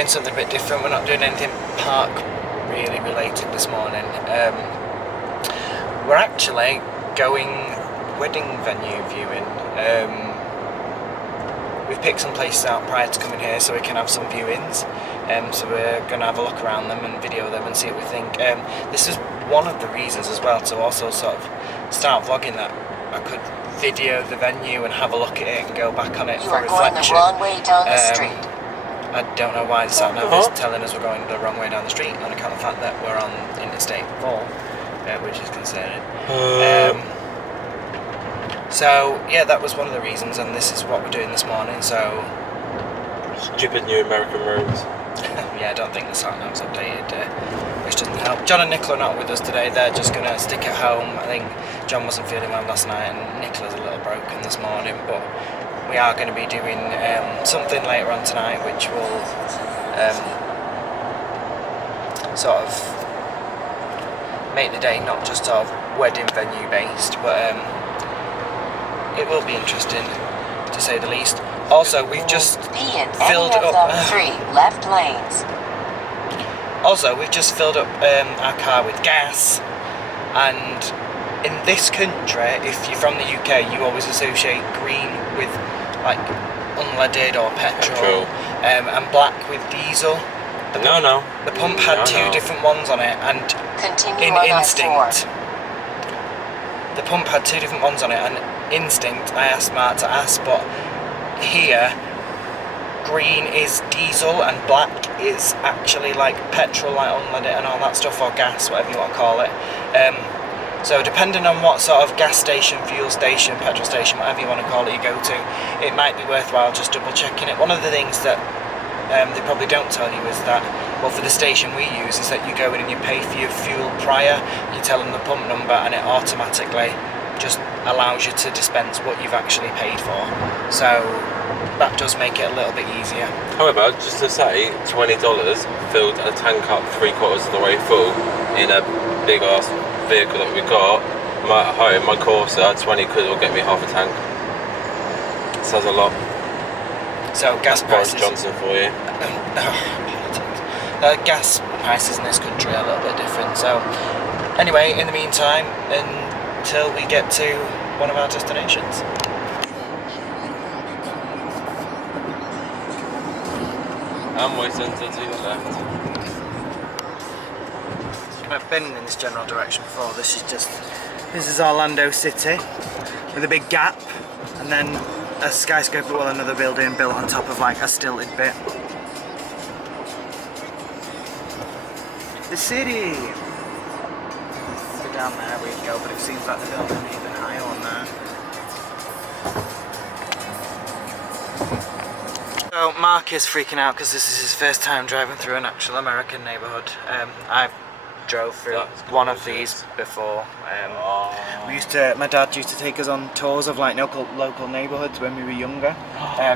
doing something a bit different. We're not doing anything park really related this morning. We're actually going wedding venue viewing. We've picked some places out prior to coming here so we can have some viewings. So we're going to have a look around them and video them and see what we think. This is one of the reasons as well to also sort of start vlogging, that I could video the venue and have a look at it and go back on it for reflection. You are going the wrong way down the street. I don't know why the sat nav is telling us we're going the wrong way down the street on account of the fact that we're on Interstate 4, which is concerning. So yeah, that was one of the reasons, and this is what we're doing this morning. So stupid new American roads. Yeah, I don't think the sat nav's updated, which doesn't help. John and Nicola are not with us today. They're just going to stick at home. I think John wasn't feeling well last night, and Nicola's a little broken this morning. But we are going to be doing something later on tonight, which will sort of make the day not just sort of wedding venue based, but it will be interesting to say the least. Also, we've just filled up 3 left lanes. Also, we've just filled up our car with gas, and in this country, if you're from the UK, you always associate green with like unleaded or petrol. And black with diesel. The pump had two different ones on it, and Continue in on instinct, the pump had two different ones on it, and instinct, I asked Mark to ask, but here, green is diesel and black is actually like petrol, like unleaded and all that stuff, or gas, whatever you want to call it. So depending on what sort of gas station, fuel station, petrol station, whatever you want to call it, you go to, it might be worthwhile just double checking it. One of the things that they probably don't tell you is that, well, for the station we use, is that you go in and you pay for your fuel prior, you tell them the pump number, and it automatically just allows you to dispense what you've actually paid for. So that does make it a little bit easier. However, just to say, $20 filled a tank up 3/4 of the way full in a big ass vehicle that we got. At home, my Corsa, 20 quid will get me half a tank. Says a lot. So gas Boris prices. Johnson for you. Gas prices in this country are a little bit different. So anyway, in the meantime, until we get to one of our destinations. I'm waiting to the left. I've been in this general direction before. This is Orlando City with a big gap, and then a skyscraper, well, another building built on top of like a stilted bit. The city! So down there we go, but it seems like they're building even higher on there. So Mark is freaking out because this is his first time driving through an actual American neighbourhood. I've drove through one of these before. My dad used to take us on tours of like local neighbourhoods when we were younger.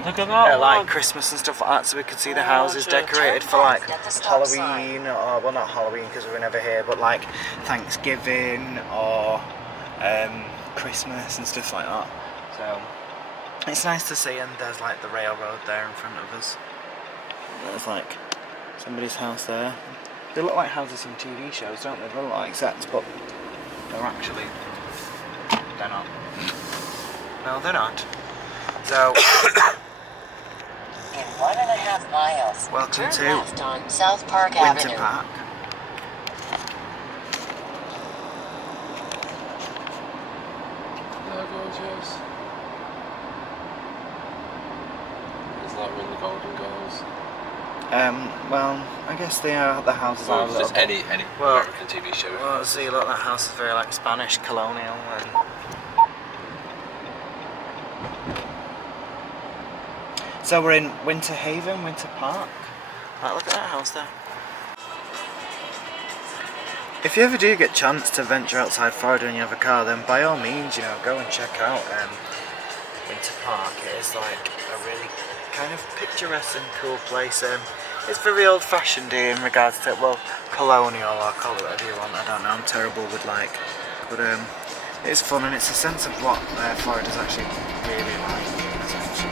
Look at that like Christmas and stuff like that, so we could see the houses decorated for like Halloween, or well, not Halloween because we were never here, but like Thanksgiving or Christmas and stuff like that. So it's nice to see, and there's like the railroad there in front of us. There's like somebody's house there. They look like houses from TV shows, don't they? They look like sets, but they're not. No, they're not. So, In 1.5 miles, welcome turn to left on South Park Winter Avenue. Park. There gorgeous. It's like when the Golden Girls. Well, I guess they are. The houses are a little just bit. any Well, American TV show. Well, see, look, that house is very like Spanish, colonial, and. So we're in Winter Haven, Winter Park. Right, look at that house there. If you ever do get a chance to venture outside Florida and you have a car, then by all means, go and check out Winter Park. It is like a really kind of picturesque and cool place. It's very old-fashioned in regards to, well, colonial, or call it whatever you want. I don't know, I'm terrible with but it's fun, and it's a sense of what Florida's actually really like, essentially.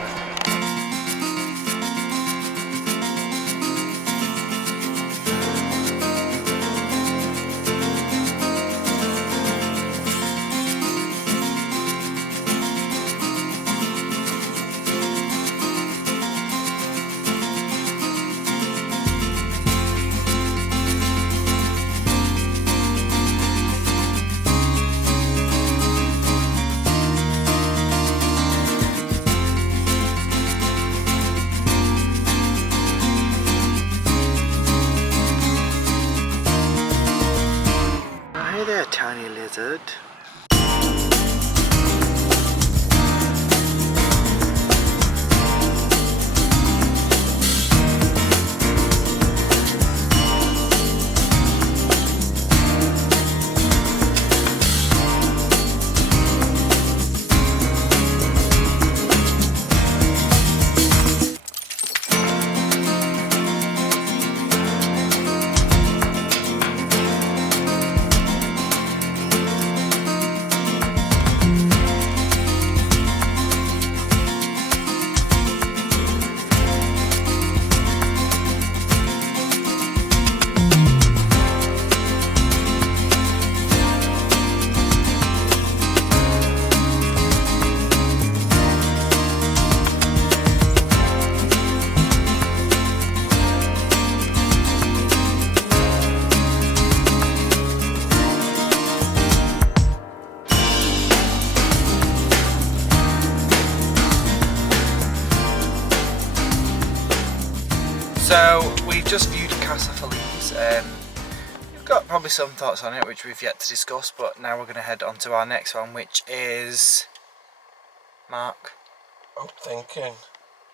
So we've just viewed Casa Feliz. We've got probably some thoughts on it which we've yet to discuss, but now we're going to head on to our next one, which is Mark. I'm thinking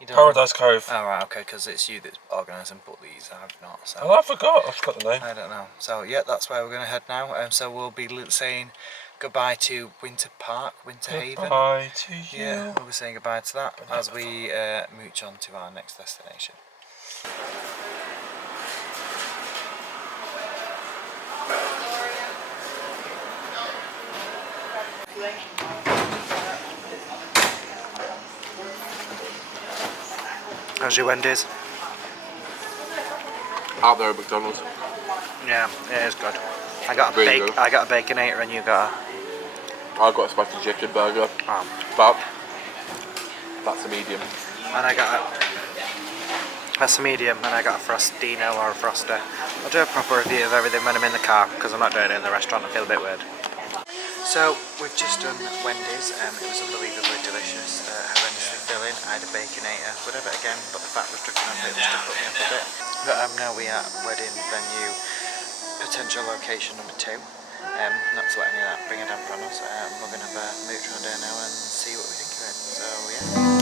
You don't Paradise Cove. Oh right, okay, because it's you that's organising, but these I've not. So Oh, I forgot the name. I don't know. So yeah, that's where we're going to head now. So we'll be saying goodbye to Winter Park, Winter Haven. Goodbye to you. Yeah, we'll be saying goodbye to that as we mooch on to our next destination. How's your Wendy's? Out there at McDonald's. Yeah, it is good. I got a Really good. I got a Baconator and you got I've got a spicy chicken burger. a But that's a medium. and I got that's a medium, and I got a Frostino or a Froster. I'll do a proper review of everything when I'm in the car because I'm not doing it in the restaurant. I feel a bit weird. So we've just done Wendy's. It was unbelievably delicious, horrendously filling. I had a Baconator, would have it again, but the fat restriction on it was to put me off a bit. But now we are at wedding venue, potential location number 2. Not to let any of that bring a damper on us. We're going to have a mooch around there now and see what we think of it. So yeah.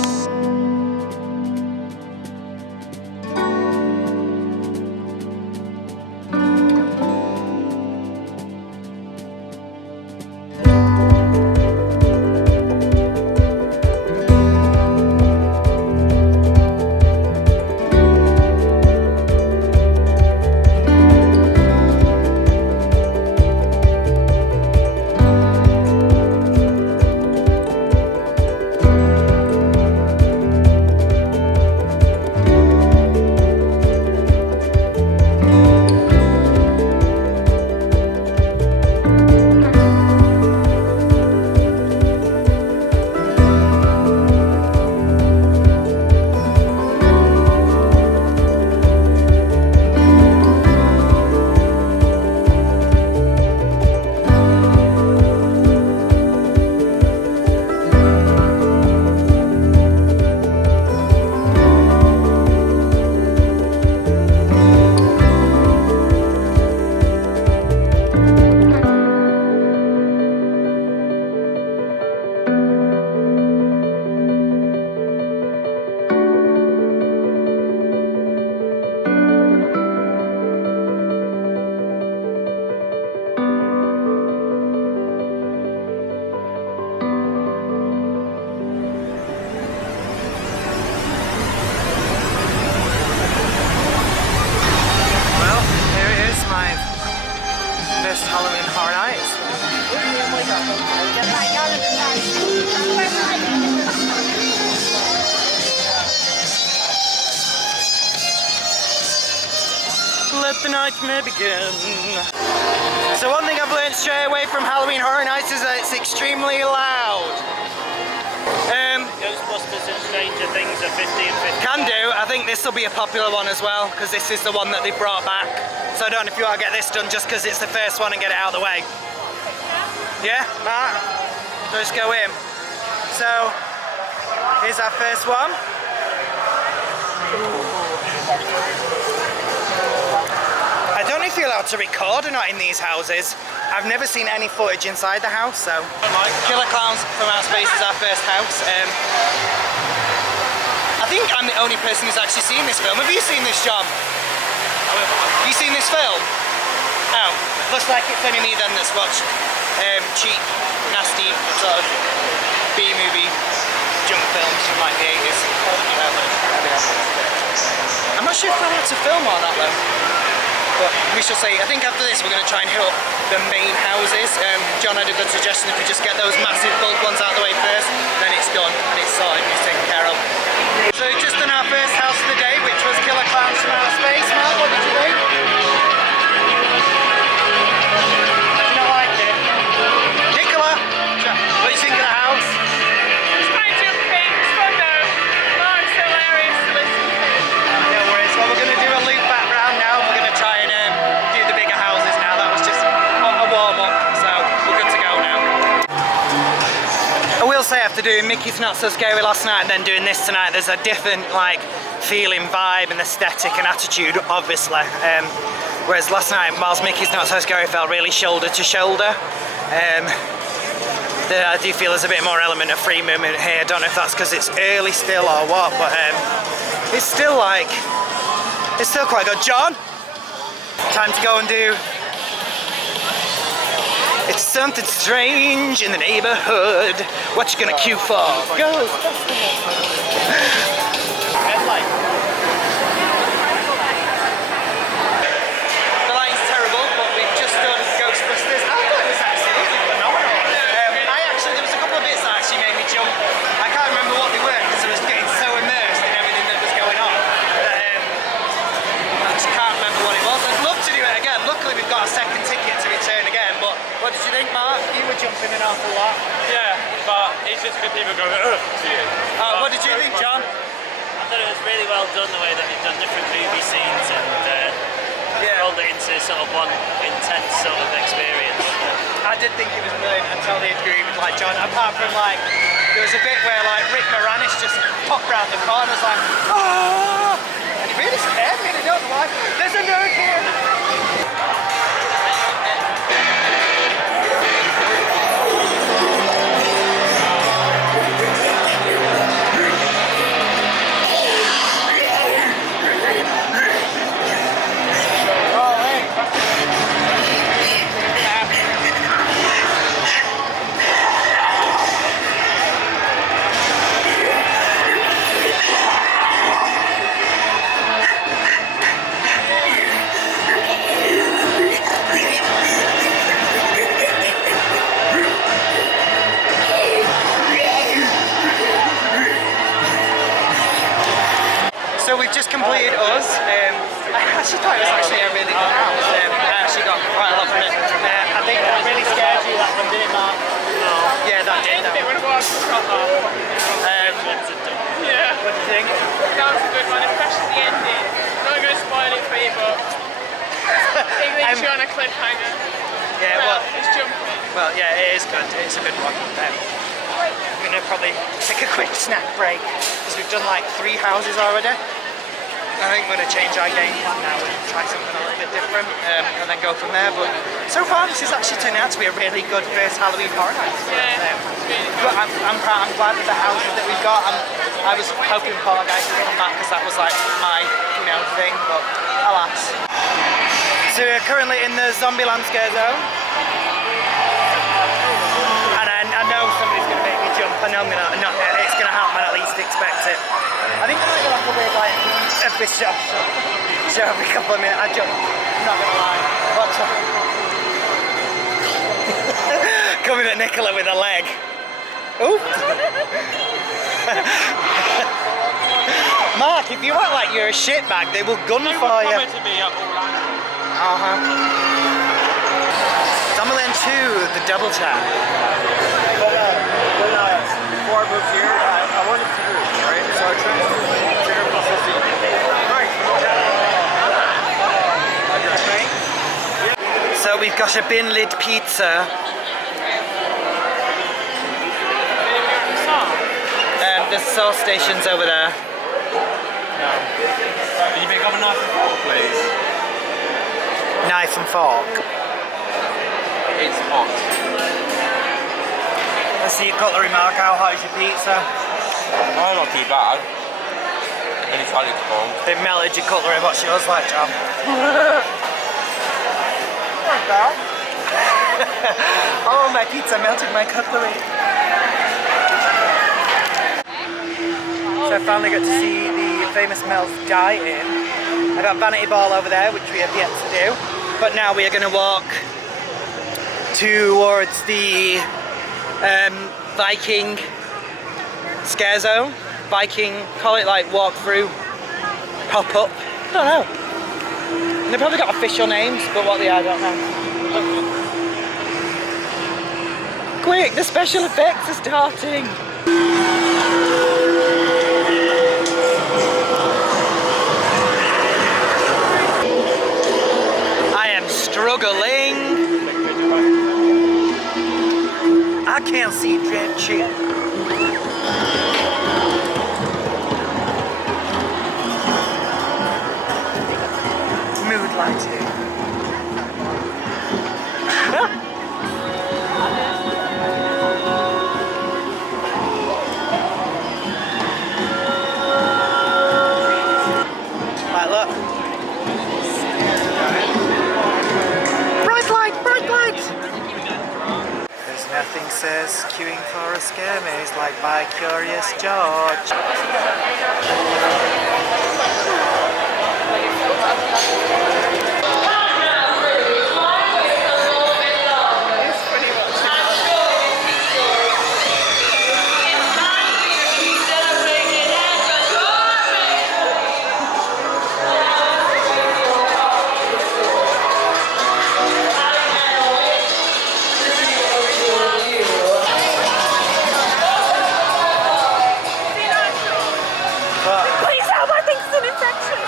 Halloween Horror Nights. Let the nightmare begin. So one thing I've learned straight away from Halloween Horror Nights is that it's extremely loud. Ghostbusters and Stranger Things are 50 and 50. Can do. I think this will be a popular one as well because this is the one that they brought back. So I don't know if you want to get this done just because it's the first one and get it out of the way. Yeah, Mark? So just go in. So here's our first one. I don't know if if you're allowed to record or not in these houses. I've never seen any footage inside the house, so. Killer Clowns from Outer Space is our first house. I think I'm the only person who's actually seen this film. Have you seen this, John? Have you seen this film? Oh, looks like it's only me then that's watched cheap, nasty, sort of B-movie junk films from like the 80s. I'm not sure if I'm allowed to film or not though. But we shall see. I think after this we're going to try and hit up the main houses. John had a good suggestion, if we just get those massive bulk ones out of the way first, then it's done and it's sorted, it's taken care of. So we've just done our first house of the day, which was Killer Clowns from Outer Space. Mark, what did you think? Did you not like it? Nicola, what do you think of the house? It's quite jumpy, it's fun though. Oh, it's hilarious to listen to. No worries. Well, we're going to do a loop back round now. We're going to try and do the bigger houses now. That was just a warm-up, so we're good to go now. I will say, after doing Mickey's Not So Scary last night and then doing this tonight, there's a different like feeling, vibe and aesthetic and attitude, obviously. Whereas last night, whilst Mickey's Not So Scary felt really shoulder to shoulder, I do feel there's a bit more element of free movement here. I don't know if that's because it's early still or what, but it's still like, it's still quite good. John, time to go and do It's Something Strange in the Neighborhood. What you gonna queue for? Go! Red light. The lighting's terrible, but we've just done Ghostbusters. I thought it was absolutely phenomenal. There was a couple of bits that actually made me jump. I can't remember what they were because I was getting so immersed in everything that was going on. That, I just can't remember what it was. I'd love to do it again. Luckily we've got a second ticket to return again, but what did you think, Mark? You were jumping an awful lot. Yeah, but it's just good people going, ugh, to you. What did you think, John? I thought it was really well done, the way that they've done different movie scenes and rolled it into sort of one intense sort of experience. I did think it was brilliant. I totally agree with like John. Apart from like, there was a bit where like Rick Moranis just popped round the corner, was like, oh! And it really scared me. I don't know why. There's a nerd here. So we've just completed us. I actually thought it was actually a really good house. I actually got quite a lot from it. I think that really scared you, that one, didn't it, Mark? No. Yeah, that did. When it was shot off. Yeah. What do you think? That was a good one, especially the ending. I'm not going to spoil it for you, but it leaves you on a cliffhanger. Yeah, Well, well, it's jumpy. well, yeah, it is good. It's a good one. I'm going to probably take a quick snack break because we've done like 3 houses already. I think we're going to change our game plan now and try something a little bit different and then go from there. But so far, this has actually turned out to be a really good first Halloween Horror Night. Yeah, it's really good. But I'm glad with the houses that we've got. I was hoping Poltergeist would come back because that was like my, thing, but alas. So we're currently in the Zombieland scare zone. And I know somebody's going to make me jump. I know it's going to happen, I at least expect it. I think I might go like a weird, like, a bishop show every couple of minutes. I jump, I'm not going to lie. Watch out. Coming at Nicola with a leg. Ooh. Mark, if you act like you're a shitbag, they will gun for you. To me at all angles. Zombieland 2, the double tap. Before I moved here, I wanted to do it, right? So I tried to trigger plus 15. Right. So we've got a bin lid pizza. The sauce station's over there. Can you pick up a knife and fork, please? Knife and fork. It's hot. Let's see your cutlery, Mark. How hot is your pizza? No, not too bad. And it's had its cold. It melted your cutlery. What's yours like, John? Oh, my pizza melted my cutlery. So I finally got to see the famous Mel's Dine-In. I got Vanity Ball over there, which we have yet to do. But now we are going to walk towards the Viking scare zone. Viking, call it like walk through, pop up. I don't know. They probably got official names, but what they are, I don't know. Quick, the special effects are starting. I am struggling. I can't see jack shit. Mood lighting. Right, look. Bright light, bright light. There's nothing says queuing for a scare maze like by Curious George. Please help, I think it's an infection.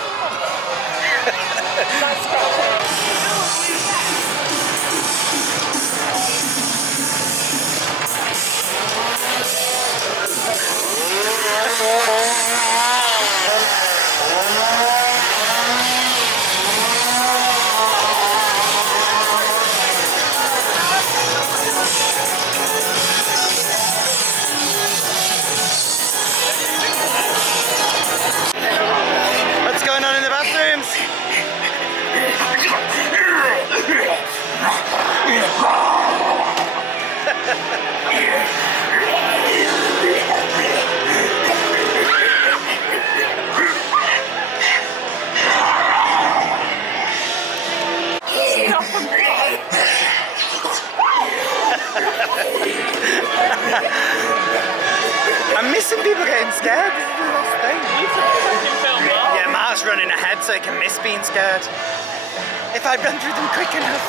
What's going on in the bathrooms? I'm missing people getting scared. This is the last thing. Yeah, Mark's running ahead so he can miss being scared. If I run through them quick enough.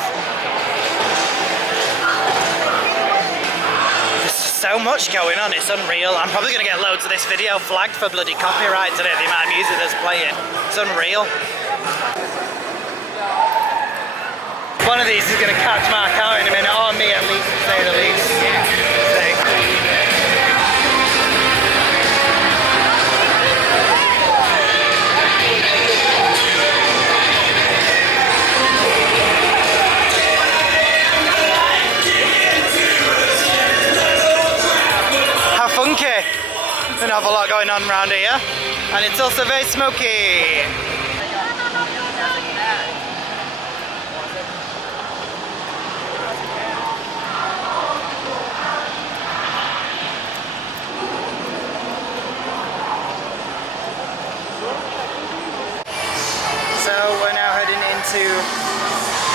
There's so much going on, it's unreal. I'm probably going to get loads of this video flagged for bloody copyright today, the amount of music that's playing. It's unreal. One of these is going to catch Mark out in a minute, or me at least, to say the least. How funky! An awful lot going on around here, and it's also very smoky. So we're now heading into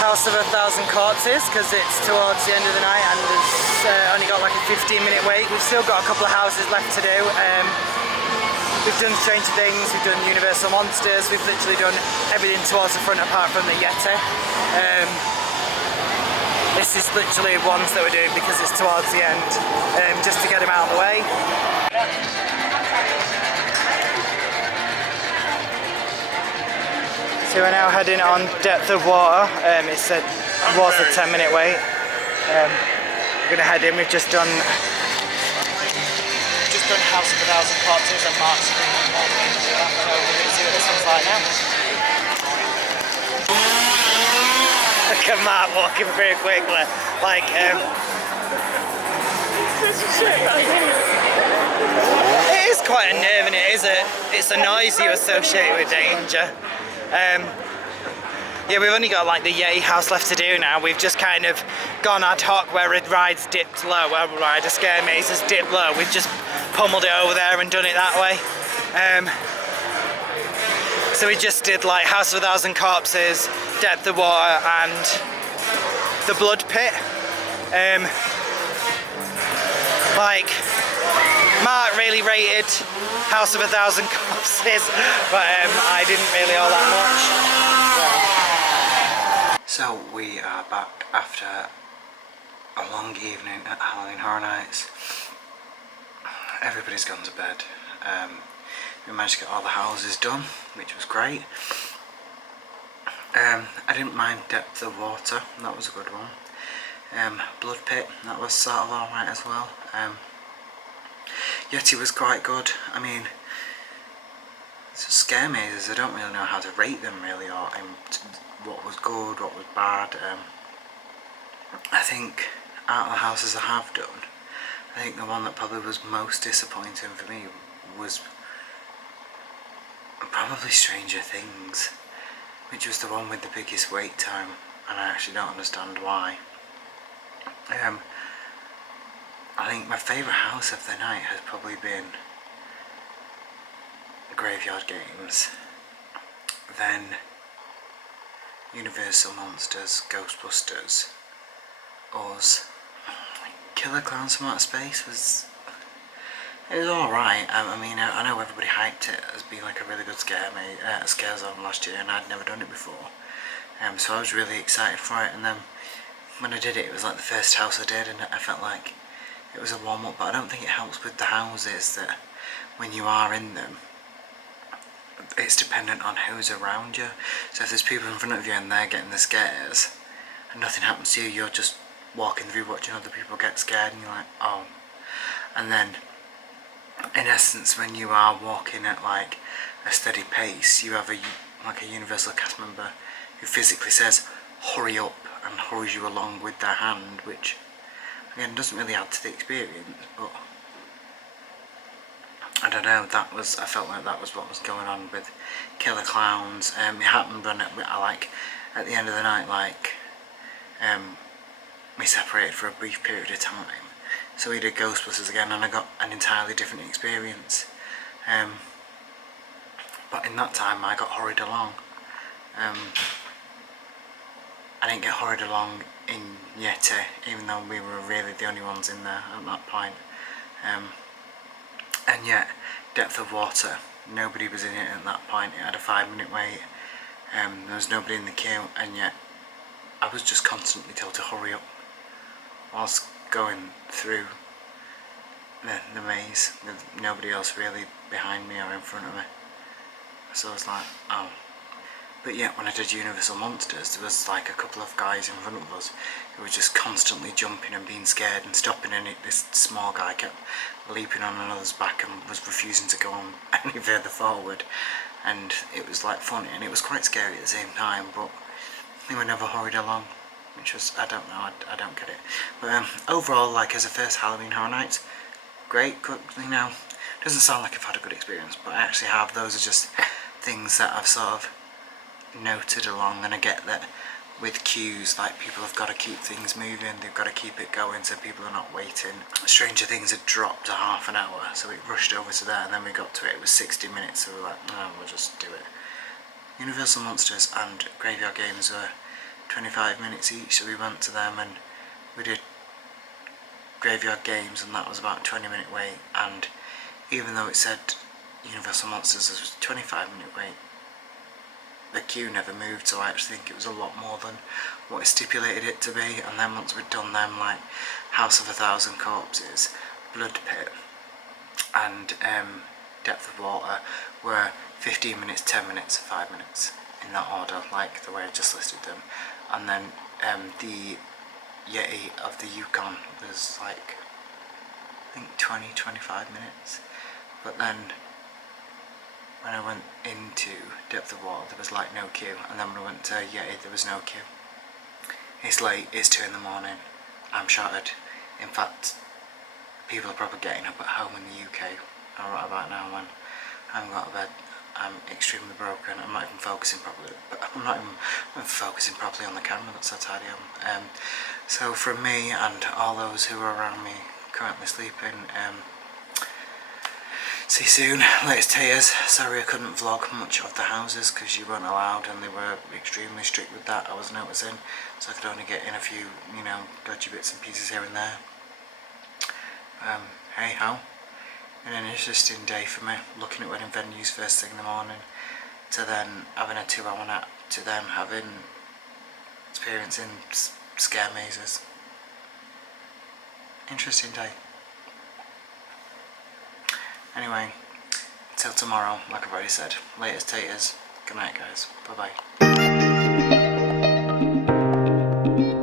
House of a Thousand Corpses because it's towards the end of the night and it's only got like a 15-minute wait. We've still got a couple of houses left to do. We've done Stranger Things, we've done Universal Monsters, we've literally done everything towards the front apart from the Yeti. This is literally ones that we're doing because it's towards the end, just to get them out of the way. So we're now heading on Depth of Water. It said it was a 10-minute wait. We're going to head in. We've just done House of a Thousand Corpses and Mark's Screen. So we're going to see what this one's like now. Look at Mark walking through quickly. Like, it is quite unnerving, it's a noise you associate with danger. Yeah, we've only got like the Yeti house left to do now. We've just kind of gone ad hoc where a ride's dipped low, where a ride, a scare maze has dipped low. We've just pummeled it over there and done it that way. So we just did like House of a Thousand Corpses, Depth of Water and the Blood Pit. Like, Mark really rated House of a Thousand Corpses, but I didn't really all that much. So we are back after a long evening at Halloween Horror Nights. Everybody's gone to bed. We managed to get all the houses done, which was great. I didn't mind Depth of Water, that was a good one. Blood Pit, that was sort of alright as well. Yeti was quite good. I mean, scare mazes, I don't really know how to rate them really, or what was good, what was bad. I think out of the houses I have done, I think the one that probably was most disappointing for me was probably Stranger Things, which was the one with the biggest wait time, and I actually don't understand why. I think my favourite house of the night has probably been Graveyard Games, then Universal Monsters, Ghostbusters, Us. Killer Clowns from Outer Space was alright. I mean, I know everybody hyped it as being like a really good scare zone last year, and I'd never done it before. So I was really excited for it, and then when I did it, it was like the first house I did, and I felt like it was a warm-up, but I don't think it helps with the houses that when you are in them, it's dependent on who's around you. So if there's people in front of you and they're getting the scares and nothing happens to you, you're just walking through watching other people get scared, and you're like, oh. And then in essence, when you are walking at like a steady pace, you have like a Universal cast member who physically says hurry up and hurries you along with their hand, which again doesn't really add to the experience, but I don't know, I felt like that was what was going on with Killer Clowns. It happened when I like at the end of the night, like we separated for a brief period of time, so we did Ghostbusters again, and I got an entirely different experience. But in that time I got hurried along. I didn't get hurried along in Yeti, even though we were really the only ones in there at that point. And yet, Depth of Water, nobody was in it at that point. It had a 5-minute wait. There was nobody in the queue, and yet I was just constantly told to hurry up whilst going through the maze with nobody else really behind me or in front of me. So I was like, oh. But yet when I did Universal Monsters, there was like a couple of guys in front of us who were just constantly jumping and being scared and stopping, and this small guy kept leaping on another's back and was refusing to go on any further forward, and it was like funny, and it was quite scary at the same time, but they were never hurried along, which was, I don't know, I don't get it. But overall, like as a first Halloween Horror Nights, great, good, you know, doesn't sound like I've had a good experience, but I actually have. Those are just things that I've sort of noted along, and I get that with queues, like people have got to keep things moving, they've got to keep it going so people are not waiting. Stranger Things had dropped to half an hour, so we rushed over to there, and then we got to it was 60 minutes, so we were like, no, we'll just do it. Universal Monsters and Graveyard Games were 25 minutes each, so we went to them and we did Graveyard Games, and that was about a 20-minute wait, and even though it said Universal Monsters was a 25-minute wait, the queue never moved, so I actually think it was a lot more than what it stipulated it to be. And then once we'd done them, like House of a Thousand Corpses, Blood Pit and Depth of Water were 15 minutes, 10 minutes, 5 minutes, in that order, like the way I just listed them. And then the Yeti of the Yukon was like, I think 20-25 minutes. But then when I went into Depth of Water, there was like no queue, and then when I went to Yeti, there was no queue. It's late, it's 2 in the morning. I'm shattered. In fact, people are probably getting up at home in the UK right about now when I haven't got to bed. I'm extremely broken. I'm not even focusing properly. I'm not even focusing properly on the camera. That's how tired I am. So from me and all those who are around me currently sleeping, see you soon. Latest tears. Sorry I couldn't vlog much of the houses because you weren't allowed and they were extremely strict with that, I was noticing. So I could only get in a few, you know, dodgy bits and pieces here and there. Hey how? Been an interesting day for me, looking at wedding venues first thing in the morning, to then having a 2-hour nap, to then experiencing scare mazes. Interesting day. Anyway, till tomorrow, like I've already said. Latest taters. Good night guys. Bye bye.